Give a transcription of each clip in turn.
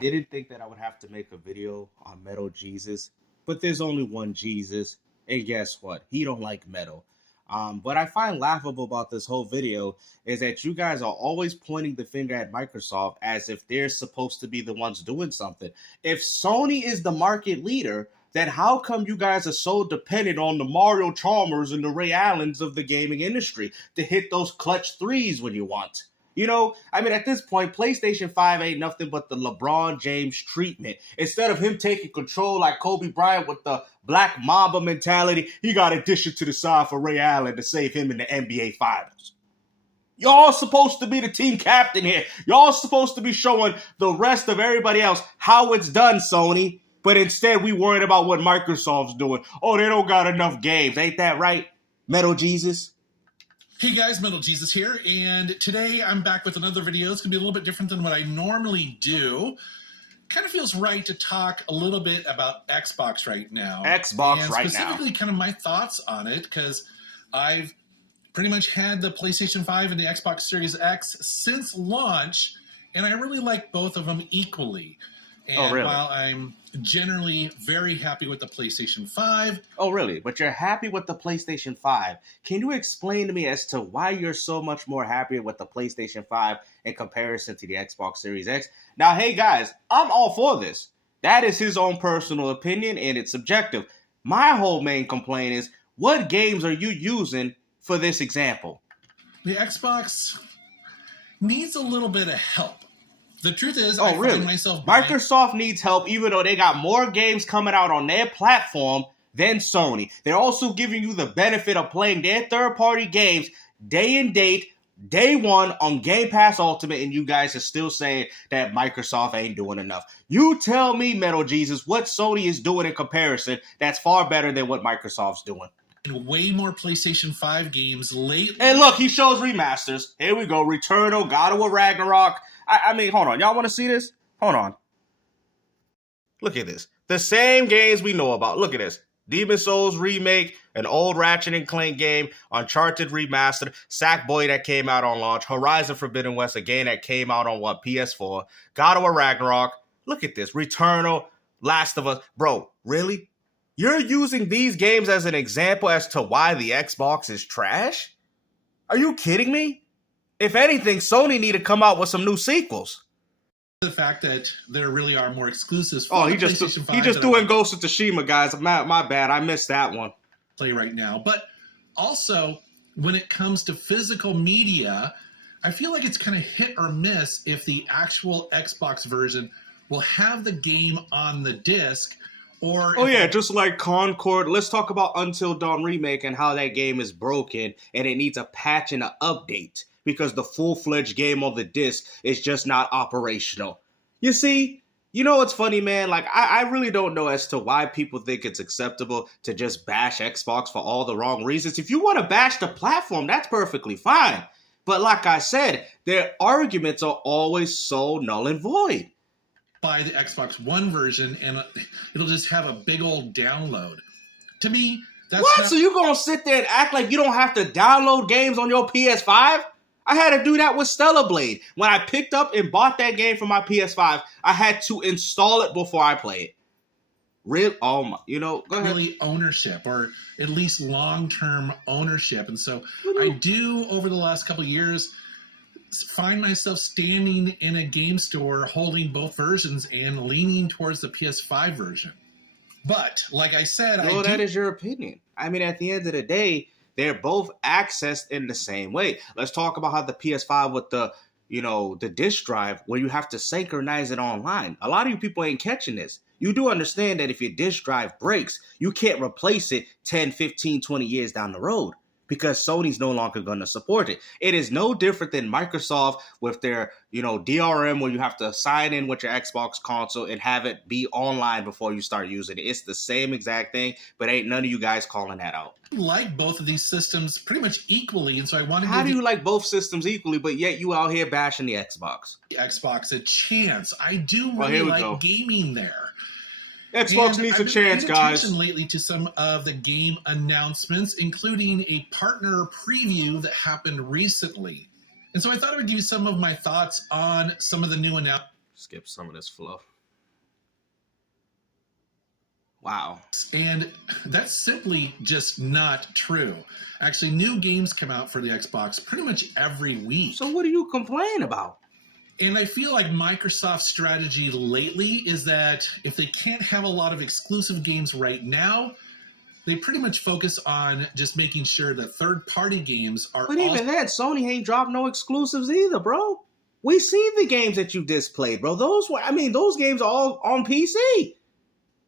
didn't think that I would have to make a video on Metal Jesus, but there's only one Jesus, and guess what? He don't like metal. What I find laughable about this whole video is that you guys are always pointing the finger at Microsoft as if they're supposed to be the ones doing something. If Sony is the market leader, then how come you guys are so dependent on the Mario Chalmers and the Ray Allens of the gaming industry to hit those clutch threes when you want? At this point, PlayStation 5 ain't nothing but the LeBron James treatment. Instead of him taking control like Kobe Bryant with the Black Mamba mentality, he got to dish it to the side for Ray Allen to save him in the NBA Finals. Y'all supposed to be the team captain here. Y'all supposed to be showing the rest of everybody else how it's done, Sony. But instead, we worried about what Microsoft's doing. Oh, they don't got enough games. Ain't that right, Metal Jesus? Hey guys, Metal Jesus here, and today I'm back with another video. It's going to be a little bit different than what I normally do. Kind of feels right to talk a little bit about Xbox right now. And specifically kind of my thoughts on it, because I've pretty much had the PlayStation 5 and the Xbox Series X since launch, and I really like both of them equally. And while I'm generally very happy with the PlayStation 5... Oh, really? But you're happy with the PlayStation 5. Can you explain to me as to why you're so much more happy with the PlayStation 5 in comparison to the Xbox Series X? Now, hey, guys, I'm all for this. That is his own personal opinion, and it's subjective. My whole main complaint is, what games are you using for this example? The Xbox needs a little bit of help. The truth is, Microsoft needs help, even though they got more games coming out on their platform than Sony. They're also giving you the benefit of playing their third-party games day and date, day one on Game Pass Ultimate, and you guys are still saying that Microsoft ain't doing enough. You tell me, Metal Jesus, what Sony is doing in comparison that's far better than what Microsoft's doing. And way more PlayStation 5 games lately. And look, he shows remasters. Here we go. Returnal, God of War Ragnarok. Hold on. Y'all want to see this? Hold on. Look at this. The same games we know about. Look at this. Demon's Souls remake, an old Ratchet & Clank game, Uncharted remastered, Sackboy that came out on launch, Horizon Forbidden West, a game that came out on PS4, God of War Ragnarok. Look at this. Returnal, Last of Us. Bro, really? You're using these games as an example as to why the Xbox is trash? Are you kidding me? If anything, Sony need to come out with some new sequels. The fact that there really are more exclusives. He just doing Ghost of Tsushima, guys. My bad. I missed that one. Play right now, but also when it comes to physical media, I feel like it's kind of hit or miss if the actual Xbox version will have the game on the disc. Just like Concord. Let's talk about Until Dawn Remake and how that game is broken and it needs a patch and an update because the full-fledged game on the disc is just not operational. You see, you know what's funny, man? I really don't know as to why people think it's acceptable to just bash Xbox for all the wrong reasons. If you want to bash the platform, that's perfectly fine. But like I said, their arguments are always so null and void. Buy the Xbox One version and it'll just have a big old download. To me, that's what? So you gonna sit there and act like you don't have to download games on your PS5? I had to do that with Stellar Blade. When I picked up and bought that game for my PS5, I had to install it before I play it. Real, go ahead. Really ownership, or at least long-term ownership. And so I do, over the last couple of years, find myself standing in a game store holding both versions and leaning towards the PS5 version. But, like I said... that is your opinion. At the end of the day, they're both accessed in the same way. Let's talk about how the PS5 with the disc drive, where you have to synchronize it online. A lot of you people ain't catching this. You do understand that if your disc drive breaks, you can't replace it 10, 15, 20 years down the road because Sony's no longer going to support it. It is no different than Microsoft with their, DRM, where you have to sign in with your Xbox console and have it be online before you start using it. It's the same exact thing, but ain't none of you guys calling that out. I like both of these systems pretty much equally, and so I want to... How do you like both systems equally, but yet you out here bashing the Xbox? The Xbox a chance. I do really like gaming there. Xbox needs a chance, guys. I've been attention lately to some of the game announcements, including a partner preview that happened recently. And so I thought I would give you some of my thoughts on some of the new announcements. skip some of this fluff. Wow. And that's simply just not true. Actually, new games come out for the Xbox pretty much every week. So what do you complain about? And I feel like Microsoft's strategy lately is that if they can't have a lot of exclusive games right now, they pretty much focus on just making sure that third-party games are. But even then, Sony ain't dropped no exclusives either, bro. We see the games that you displayed, bro. Those games are all on PC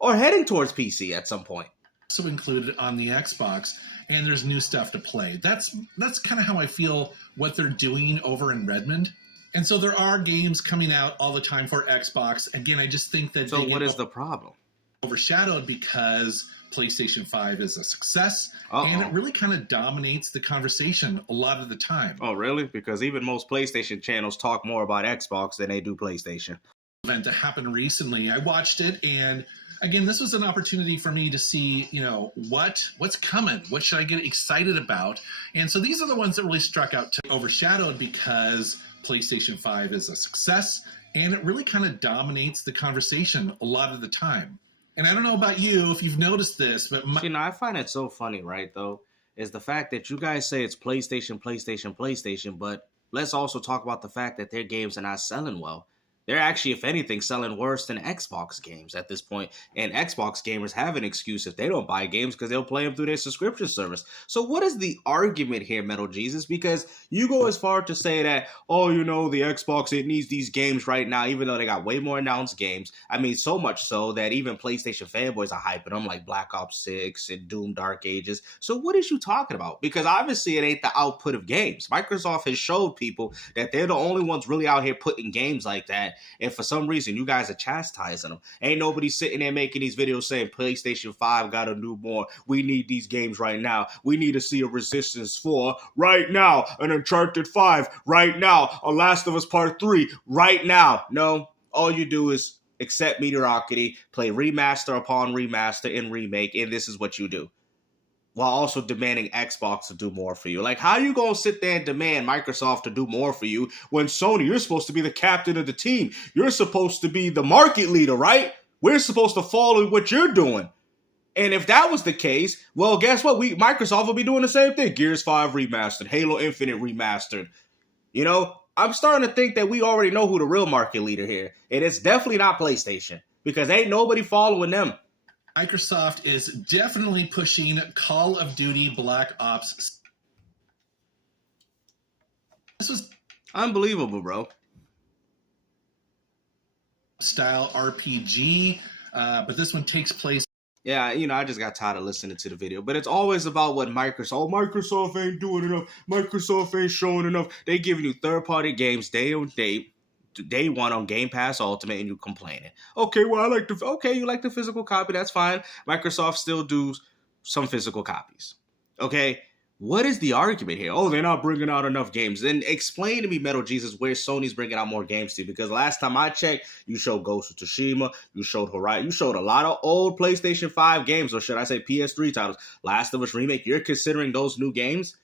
or heading towards PC at some point. Also included on the Xbox, and there's new stuff to play. That's kind of how I feel what they're doing over in Redmond. And so there are games coming out all the time for Xbox. Again, I just think that. So what is the problem? Overshadowed because PlayStation 5 is a success, and it really kind of dominates the conversation a lot of the time. Oh, really? Because even most PlayStation channels talk more about Xbox than they do PlayStation. Event that happened recently, I watched it, and again, this was an opportunity for me to see, what's coming, what should I get excited about, and so these are the ones that really struck out to me. Overshadowed because PlayStation 5 is a success, and it really kind of dominates the conversation a lot of the time. And I don't know about you, if you've noticed this, but I find it so funny, right, though, is the fact that you guys say it's PlayStation, but let's also talk about the fact that their games are not selling well. They're actually, if anything, selling worse than Xbox games at this point. And Xbox gamers have an excuse if they don't buy games because they'll play them through their subscription service. So what is the argument here, Metal Jesus? Because you go as far to say that, the Xbox, it needs these games right now, even though they got way more announced games. I mean, so much so that even PlayStation fanboys are hyping them, like Black Ops 6 and Doom Dark Ages. So what is you talking about? Because obviously it ain't the output of games. Microsoft has showed people that they're the only ones really out here putting games like that. And for some reason, you guys are chastising them. Ain't nobody sitting there making these videos saying PlayStation 5 got to do more. We need these games right now. We need to see a Resistance 4 right now. An Uncharted 5 right now. A Last of Us Part 3 right now. No, all you do is accept mediocrity, play remaster upon remaster and remake, and this is what you do. While also demanding Xbox to do more for you. Like, how you gonna sit there and demand Microsoft to do more for you when Sony, you're supposed to be the captain of the team. You're supposed to be the market leader, right? We're supposed to follow what you're doing. And if that was the case, well, guess what? Microsoft will be doing the same thing. Gears 5 remastered, Halo Infinite remastered. I'm starting to think that we already know who the real market leader here. And it's definitely not PlayStation, because ain't nobody following them. Microsoft is definitely pushing Call of Duty Black Ops. This was unbelievable, bro. Style RPG, but this one takes place. Yeah, I just got tired of listening to the video, but it's always about what Microsoft ain't doing enough. Microsoft ain't showing enough. They giving you third-party games day one on Game Pass Ultimate, and you complaining. Okay, well, you like the physical copy, that's fine. Microsoft still do some physical copies. Okay, what is the argument here? Oh, they're not bringing out enough games. Then explain to me, Metal Jesus, where Sony's bringing out more games to, because last time I checked, you showed Ghost of Tsushima, you showed Horizon, you showed a lot of old PlayStation 5 games, or should I say PS3 titles. Last of Us Remake, you're considering those new games?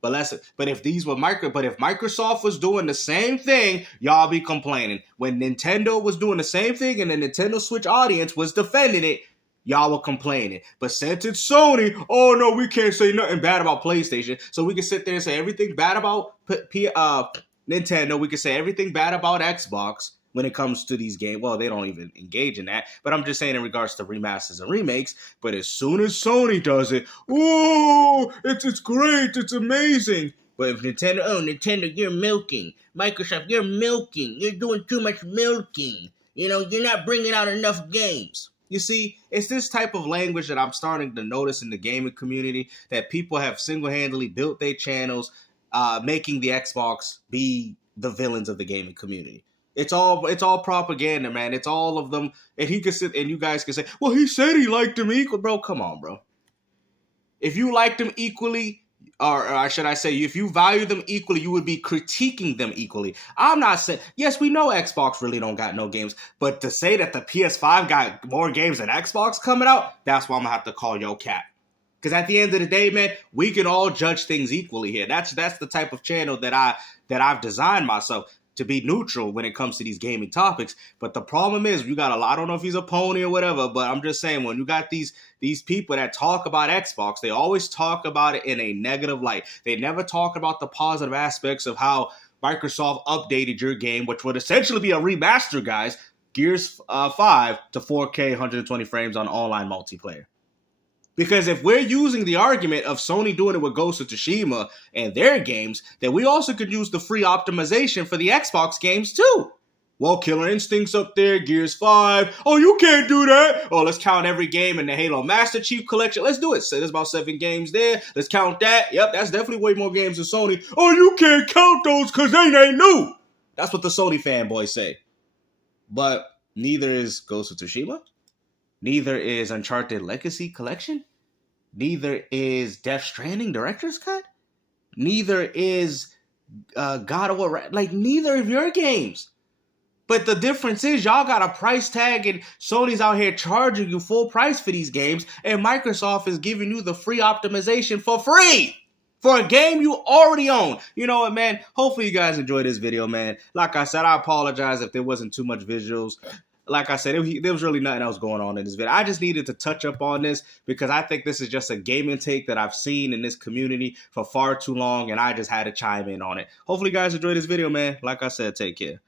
But if Microsoft was doing the same thing, y'all be complaining. When Nintendo was doing the same thing and the Nintendo Switch audience was defending it, y'all were complaining. But since it's Sony, oh no, we can't say nothing bad about PlayStation. So we can sit there and say everything bad about Nintendo. We can say everything bad about Xbox when it comes to these games. Well, they don't even engage in that. But I'm just saying in regards to remasters and remakes. But as soon as Sony does it, oh, it's great, it's amazing. But if Nintendo, you're milking. Microsoft, you're milking. You're doing too much milking. You're not bringing out enough games. You see, it's this type of language that I'm starting to notice in the gaming community, that people have single-handedly built their channels, making the Xbox be the villains of the gaming community. It's all propaganda, man. It's all of them. And he can sit and you guys can say, well, he said he liked them equal. Bro, come on, bro. If you liked them equally, or should I say, if you value them equally, you would be critiquing them equally. I'm not saying, yes, we know Xbox really don't got no games, but to say that the PS5 got more games than Xbox coming out, that's why I'm going to have to call yo cap. Because at the end of the day, man, we can all judge things equally here. That's the type of channel that I've designed myself. to be neutral when it comes to these gaming topics. But the problem is, you got I don't know if he's a pony or whatever, but I'm just saying, when you got these people that talk about Xbox, they always talk about it in a negative light. They never talk about the positive aspects of how Microsoft updated your game, which would essentially be a remaster, guys, Gears 5 to 4K 120 frames on online multiplayer. Because if we're using the argument of Sony doing it with Ghost of Tsushima and their games, then we also could use the free optimization for the Xbox games too. Well, Killer Instinct's up there, Gears 5. Oh, you can't do that. Oh, let's count every game in the Halo Master Chief Collection. Let's do it. So there's about 7 games there. Let's count that. Yep, that's definitely way more games than Sony. Oh, you can't count those because they ain't new. That's what the Sony fanboys say. But neither is Ghost of Tsushima. Neither is Uncharted Legacy Collection. Neither is Death Stranding Director's Cut. Neither is God of War. Like, neither of your games. But the difference is, y'all got a price tag and Sony's out here charging you full price for these games, and Microsoft is giving you the free optimization for free for a game you already own. You know what, man? Hopefully you guys enjoyed this video, man. Like I said, I apologize if there wasn't too much visuals. Like I said, there was really nothing else going on in this video. I just needed to touch up on this because I think this is just a gaming take that I've seen in this community for far too long, and I just had to chime in on it. Hopefully you guys enjoyed this video, man. Like I said, take care.